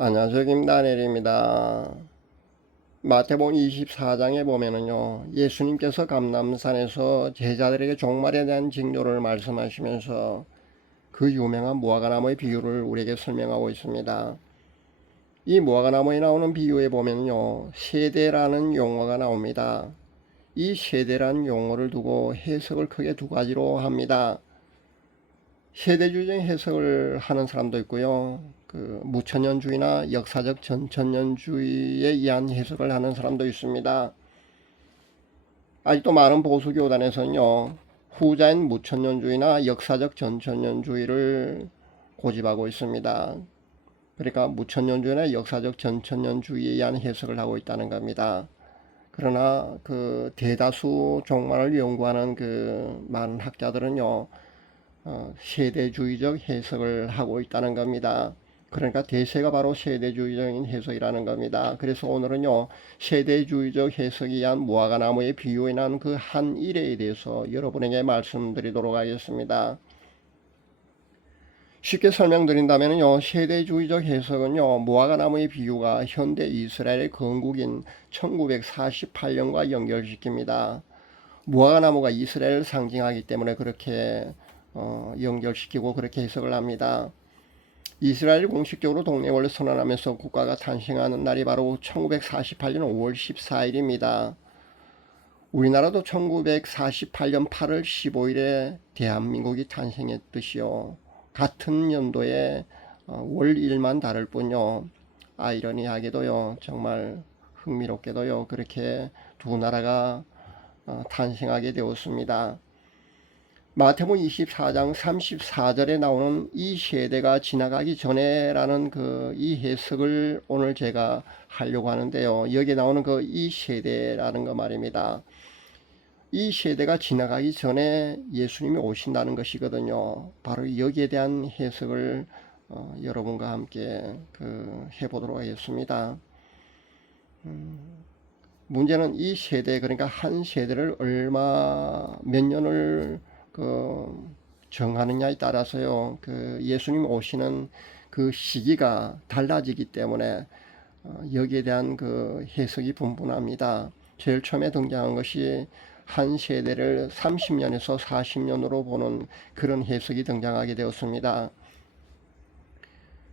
안녕하세요. 김다니엘입니다. 마태복음 24장에 보면은요, 예수님께서 감람산에서 제자들에게 종말에 대한 징조를 말씀하시면서 그 유명한 무화과나무의 비유를 우리에게 설명하고 있습니다. 이 무화과나무에 나오는 비유에 보면요, 세대라는 용어가 나옵니다. 이 세대라는 용어를 두고 해석을 크게 두 가지로 합니다. 세대주의적인 해석을 하는 사람도 있고요. 무천년주의나 역사적 전천년주의에 의한 해석을 하는 사람도 있습니다. 아직도 많은 보수 교단에서는요, 후자인 무천년주의나 역사적 전천년주의를 고집하고 있습니다. 그러니까 무천년주의나 역사적 전천년주의에 의한 해석을 하고 있다는 겁니다. 그러나 대다수 종말을 연구하는 많은 학자들은요, 세대주의적 해석을 하고 있다는 겁니다. 그러니까 대세가 바로 세대주의적인 해석이라는 겁니다. 그래서 오늘은요, 세대주의적 해석에 의한 무화과나무의 비유에 난 그 한 일에 대해서 여러분에게 말씀드리도록 하겠습니다. 쉽게 설명드린다면요, 세대주의적 해석은요, 무화과나무의 비유가 현대 이스라엘의 건국인 1948년과 연결시킵니다. 무화과나무가 이스라엘을 상징하기 때문에 그렇게 연결시키고 그렇게 해석을 합니다. 이스라엘이 공식적으로 독립을 선언하면서 국가가 탄생하는 날이 바로 1948년 5월 14일입니다. 우리나라도 1948년 8월 15일에 대한민국이 탄생했듯이요. 같은 연도에 월1만 다를 뿐요. 아이러니하게도요. 정말 흥미롭게도요. 그렇게 두 나라가 탄생하게 되었습니다. 마태복음 24장 34절에 나오는 이 세대가 지나가기 전에라는 이 해석을 오늘 제가 하려고 하는데요. 여기에 나오는 이 세대라는 거 말입니다. 이 세대가 지나가기 전에 예수님이 오신다는 것이거든요. 바로 여기에 대한 해석을 여러분과 함께 해보도록 하겠습니다. 문제는 이 세대, 그러니까 한 세대를 몇 년을 정하느냐에 따라서요, 예수님 오시는 그 시기가 달라지기 때문에 여기에 대한 해석이 분분합니다. 제일 처음에 등장한 것이 한 세대를 30년에서 40년으로 보는 그런 해석이 등장하게 되었습니다.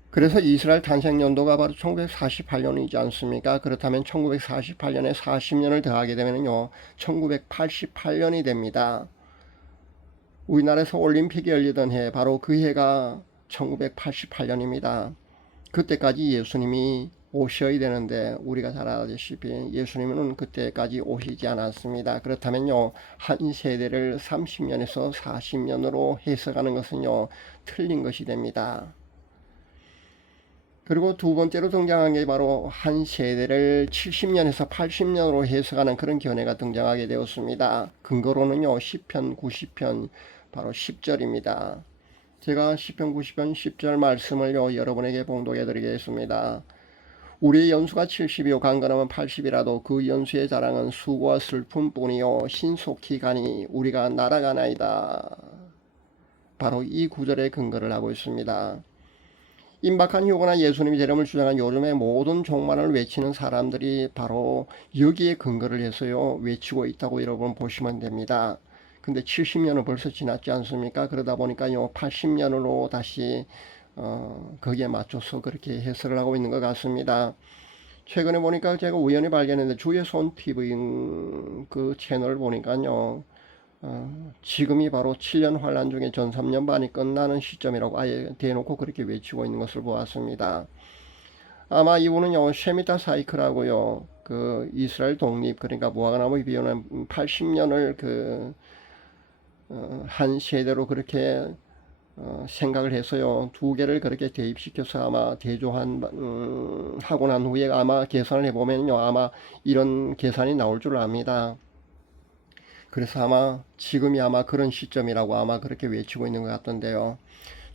그래서 이스라엘 탄생 연도가 바로 1948년이지 않습니까? 그렇다면 1948년에 40년을 더하게 되면요, 1988년이 됩니다. 우리나라에서 올림픽이 열리던 해, 바로 그 해가 1988년입니다. 그때까지 예수님이 오셔야 되는데 우리가 잘 아다시피 예수님은 그때까지 오시지 않았습니다. 그렇다면요, 한 세대를 30년에서 40년으로 해석하는 것은요, 틀린 것이 됩니다. 그리고 두 번째로 등장한 게 바로 한 세대를 70년에서 80년으로 해석하는 그런 견해가 등장하게 되었습니다. 근거로는요, 시편 90편 바로 10절입니다. 제가 시편 90편 10절 말씀을요, 여러분에게 봉독해 드리겠습니다. 우리의 연수가 70이요 강건하면 80이라도 그 연수의 자랑은 수고와 슬픔뿐이요 신속히 가니 우리가 날아가나이다. 바로 이 구절에 근거를 하고 있습니다. 임박한 휴거나 예수님의 재림을 주장한 요즘의 모든 종말을 외치는 사람들이 바로 여기에 근거를 해서요 외치고 있다고 여러분 보시면 됩니다. 근데 70년은 벌써 지났지 않습니까? 그러다 보니까요 80년으로 다시 거기에 맞춰서 그렇게 해석을 하고 있는 것 같습니다. 최근에 보니까 제가 우연히 발견했는데 주의 손 TV 그 채널을 보니까요 지금이 바로 7년 환란 중에 전 3년 반이 끝나는 시점이라고 아예 대놓고 그렇게 외치고 있는 것을 보았습니다. 아마 이분은요 쉐미타 사이클하고요 이스라엘 독립, 그러니까 무화과나무 비유는 80년을 한 세대로 그렇게 생각을 해서요 두 개를 그렇게 대입시켜서 아마 대조한 하고 난 후에 아마 계산을 해보면요 아마 이런 계산이 나올 줄 압니다. 그래서 아마 지금이 아마 그런 시점이라고 아마 그렇게 외치고 있는 것 같던데요.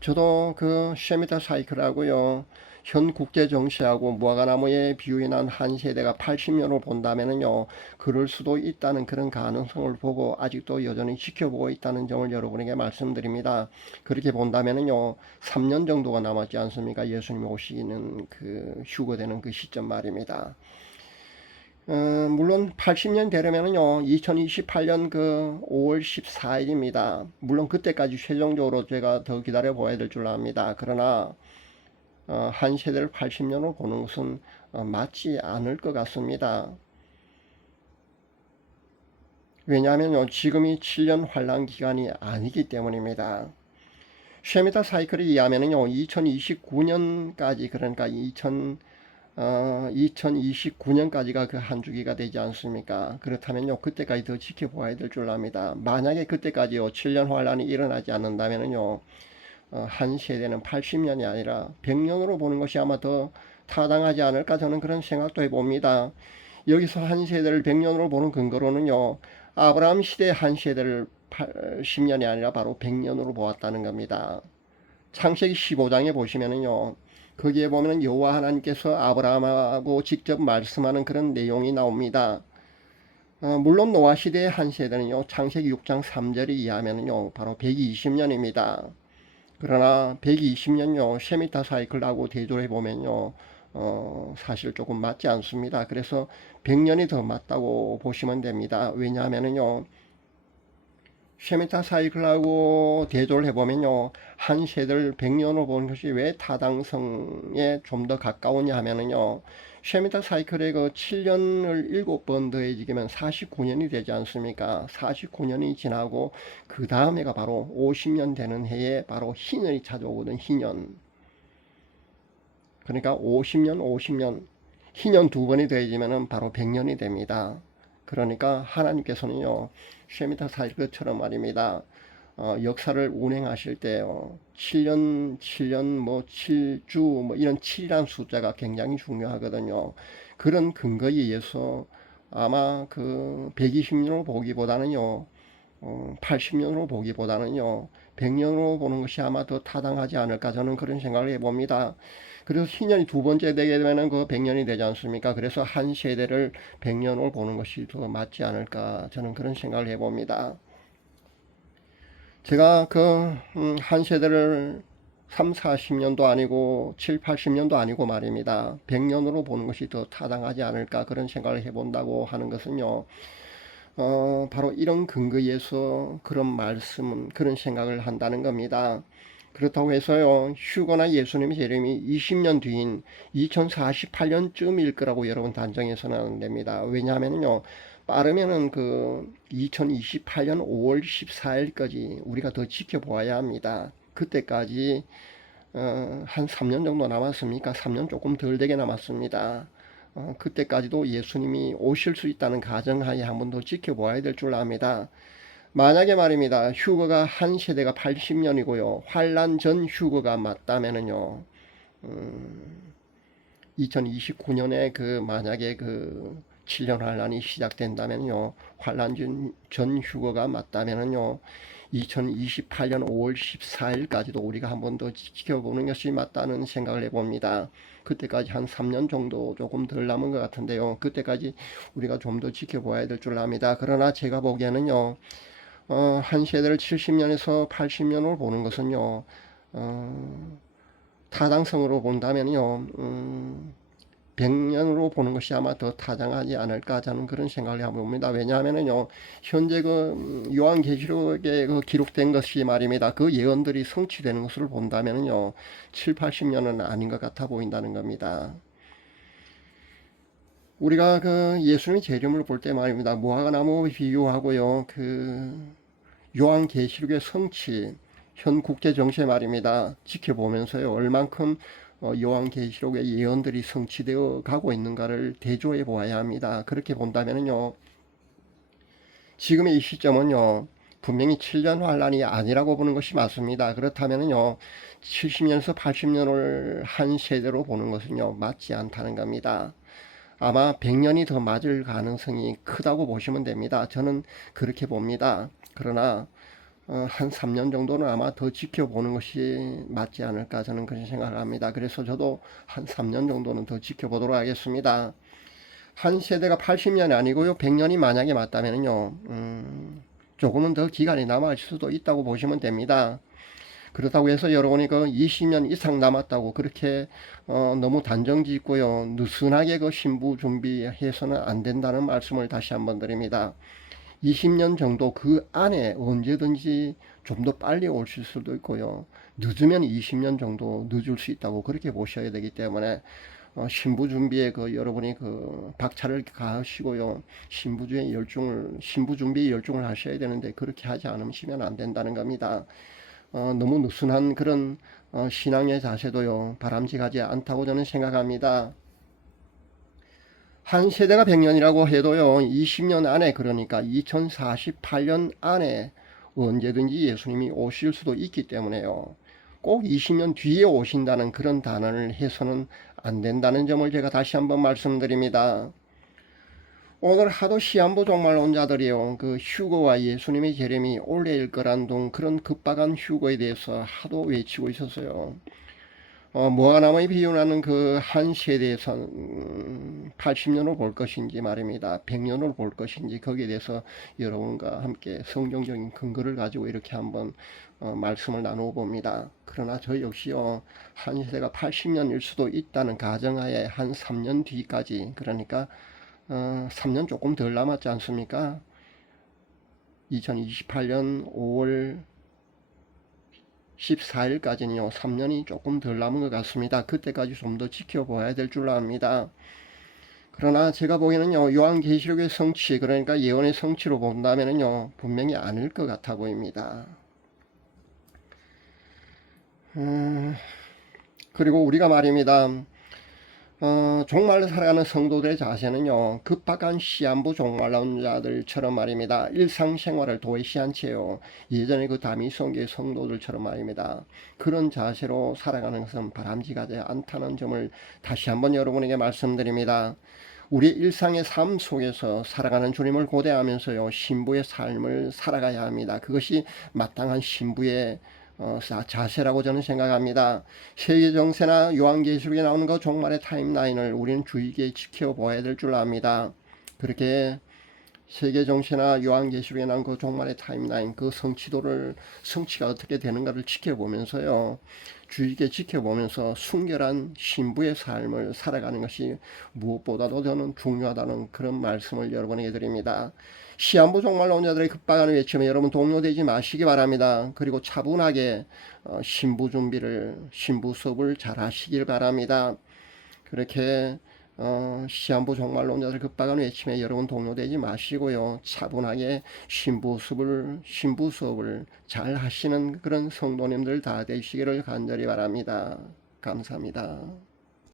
저도 쉐미타 사이클하고요 현 국제 정세하고 무화과나무의 비유에 난 한 세대가 80년으로 본다면은요, 그럴 수도 있다는 그런 가능성을 보고 아직도 여전히 지켜보고 있다는 점을 여러분에게 말씀드립니다. 그렇게 본다면은요, 3년 정도가 남았지 않습니까? 예수님이 오시기는 그 휴거되는 그 시점 말입니다. 물론 80년 되려면은요, 2028년 그 5월 14일입니다. 물론 그때까지 최종적으로 제가 더 기다려 보아야 될 줄 압니다. 그러나 한 세대를 80년으로 보는 것은 맞지 않을 것 같습니다. 왜냐하면요, 지금이 7년 환란 기간이 아니기 때문입니다. 쉐미타 사이클에 의하면요, 2029년까지, 그러니까 2029년까지가 그 한 주기가 되지 않습니까? 그렇다면요, 그때까지 더 지켜보아야 될 줄 압니다. 만약에 그때까지요, 7년 환란이 일어나지 않는다면요, 한 세대는 80년이 아니라 100년으로 보는 것이 아마 더 타당하지 않을까, 저는 그런 생각도 해봅니다. 여기서 한 세대를 100년으로 보는 근거로는요, 아브라함 시대 한 세대를 80년이 아니라 바로 100년으로 보았다는 겁니다. 창세기 15장에 보시면은요, 거기에 보면 여호와 하나님께서 아브라함하고 직접 말씀하는 그런 내용이 나옵니다. 물론 노아 시대의 한 세대는요, 창세기 6장 3절에 의하면요, 바로 120년입니다. 그러나 120년요, 쉐미타 사이클하고 대조해 보면요, 사실 조금 맞지 않습니다. 그래서 100년이 더 맞다고 보시면 됩니다. 왜냐하면요, 쉐미타 사이클하고 대조를 해보면요, 한 세대를 100년으로 보는 것이 왜 타당성에 좀 더 가까우냐 하면요, 쉐미타 사이클의 그 7년을 7번 더해지면 49년이 되지 않습니까? 49년이 지나고 그 다음해가 바로 50년 되는 해에 바로 희년이 찾아오거든, 희년. 그러니까 50년 희년 두 번이 더해지면 바로 100년이 됩니다. 그러니까 하나님께서는요, 쉐미타 사이클처럼 말입니다. 역사를 운행하실 때 7년 뭐 7주 뭐 이런 7이라는 숫자가 굉장히 중요하거든요. 그런 근거에 의해서 아마 그 120년으로 보기보다는요, 80년으로 보기보다는요, 100년으로 보는 것이 아마 더 타당하지 않을까, 저는 그런 생각을 해봅니다. 그래서 희년이 두 번째 되게 되면 그 100년이 되지 않습니까? 그래서 한 세대를 100년으로 보는 것이 더 맞지 않을까, 저는 그런 생각을 해봅니다. 제가 그 한 세대를 3, 40년도 아니고 7, 80년도 아니고 말입니다. 100년으로 보는 것이 더 타당하지 않을까, 그런 생각을 해본다고 하는 것은요, 바로 이런 근거에서 그런 말씀은, 그런 생각을 한다는 겁니다. 그렇다고 해서요, 휴거나 예수님의 재림이 20년 뒤인 2048년쯤일 거라고 여러분 단정해서는 안 됩니다. 왜냐하면요, 빠르면은 그 2028년 5월 14일까지 우리가 더 지켜보아야 합니다. 그때까지 한 3년 정도 남았습니까? 3년 조금 덜 되게 남았습니다. 그때까지도 예수님이 오실 수 있다는 가정하에 한 번 더 지켜보아야 될 줄 압니다. 만약에 말입니다, 휴거가 한 세대가 80년이고요, 환란 전 휴거가 맞다면은요, 2029년에 그 만약에 그 7년 환란이 시작된다면요, 환란 전 휴거가 맞다면은요, 2028년 5월 14일까지도 우리가 한 번 더 지켜보는 것이 맞다는 생각을 해봅니다. 그때까지 한 3년 정도 조금 덜 남은 것 같은데요, 그때까지 우리가 좀 더 지켜봐야 될 줄 압니다. 그러나 제가 보기에는요, 한 세대를 70년에서 80년으로 보는 것은요, 타당성으로 본다면요, 100년으로 보는 것이 아마 더 타당하지 않을까, 저는 그런 생각을 해봅니다. 왜냐하면요, 현재 그 요한계시록에 그 기록된 것이 말입니다, 그 예언들이 성취되는 것을 본다면요, 7, 80년은 아닌 것 같아 보인다는 겁니다. 우리가 그 예수님의 재림을 볼 때 말입니다, 무화과나무 비유하고요, 그 요한계시록의 성취, 현 국제 정세 말입니다, 지켜보면서요, 얼만큼 요한계시록의 예언들이 성취되어 가고 있는가를 대조해 보아야 합니다. 그렇게 본다면요, 지금의 이 시점은요, 분명히 7년 환란이 아니라고 보는 것이 맞습니다. 그렇다면요, 70년에서 80년을 한 세대로 보는 것은요, 맞지 않다는 겁니다. 아마 100년이 더 맞을 가능성이 크다고 보시면 됩니다. 저는 그렇게 봅니다. 그러나 한 3년 정도는 아마 더 지켜보는 것이 맞지 않을까 저는 그렇게 생각을 합니다. 그래서 저도 한 3년 정도는 더 지켜보도록 하겠습니다. 한 세대가 80년이 아니고요. 100년이 만약에 맞다면요. 조금은 더 기간이 남을 수도 있다고 보시면 됩니다. 그렇다고 해서 여러분이 그 20년 이상 남았다고 그렇게 너무 단정 짓고요. 느슨하게 그 신부 준비해서는 안 된다는 말씀을 다시 한번 드립니다. 20년 정도 그 안에 언제든지 좀 더 빨리 오실 수도 있고요. 늦으면 20년 정도 늦을 수 있다고 그렇게 보셔야 되기 때문에 신부 준비에 그 여러분이 그 박차를 가하시고요. 신부 준비에 열중을 하셔야 되는데 그렇게 하지 않으시면 안 된다는 겁니다. 너무 느슨한 그런 신앙의 자세도요. 바람직하지 않다고 저는 생각합니다. 한 세대가 100년이라고 해도요. 20년 안에 그러니까 2048년 안에 언제든지 예수님이 오실 수도 있기 때문에요. 꼭 20년 뒤에 오신다는 그런 단언을 해서는 안 된다는 점을 제가 다시 한번 말씀드립니다. 오늘 하도 시한부 종말론자들이요. 그 휴거와 예수님의 재림이 올해일 거란 둥 그런 급박한 휴거에 대해서 하도 외치고 있었어요. 모아나무에 비유하는 그 한 세대에서 80년을 볼 것인지 말입니다. 100년을 볼 것인지 거기에 대해서 여러분과 함께 성경적인 근거를 가지고 이렇게 한번 말씀을 나누어 봅니다. 그러나 저 역시요. 한 세대가 80년일 수도 있다는 가정하에 한 3년 뒤까지 그러니까 3년 조금 덜 남았지 않습니까? 2028년 5월 14일까지는요, 3년이 조금 덜 남은 것 같습니다. 그때까지 좀 더 지켜봐야 될 줄 압니다. 그러나 제가 보기에는요, 요한계시록의 성취, 그러니까 예언의 성취로 본다면은요, 분명히 아닐 것 같아 보입니다. 그리고 우리가 말입니다. 종말로 살아가는 성도들의 자세는요, 급박한 시한부 종말론자들처럼 말입니다. 일상생활을 도외시한 채요. 예전에 그 다미성교의 성도들처럼 말입니다. 그런 자세로 살아가는 것은 바람직하지 않다는 점을 다시 한번 여러분에게 말씀드립니다. 우리 일상의 삶 속에서 살아가는 주님을 고대하면서요, 신부의 삶을 살아가야 합니다. 그것이 마땅한 신부의 자세라고 저는 생각합니다. 세계 정세나 요한계시록에 나오는 그 종말의 타임라인을 우리는 주의 깊게 지켜봐야 될 줄 압니다. 그렇게 세계 정세나 요한계시록에 나온 그 종말의 타임라인, 그 성취가 어떻게 되는가를 지켜보면서요. 주의 깊게 지켜보면서 순결한 신부의 삶을 살아가는 것이 무엇보다도 저는 중요하다는 그런 말씀을 여러분에게 드립니다. 시한부 종말론자들의 급박한 외침에 여러분 동요되지 마시기 바랍니다. 그리고 차분하게 신부 수업을 잘 하시길 바랍니다. 그렇게 시한부 종말론자들 급박한 외침에 여러분 동요되지 마시고요. 차분하게 신부 수업을 잘 하시는 그런 성도님들 다 되시기를 간절히 바랍니다. 감사합니다.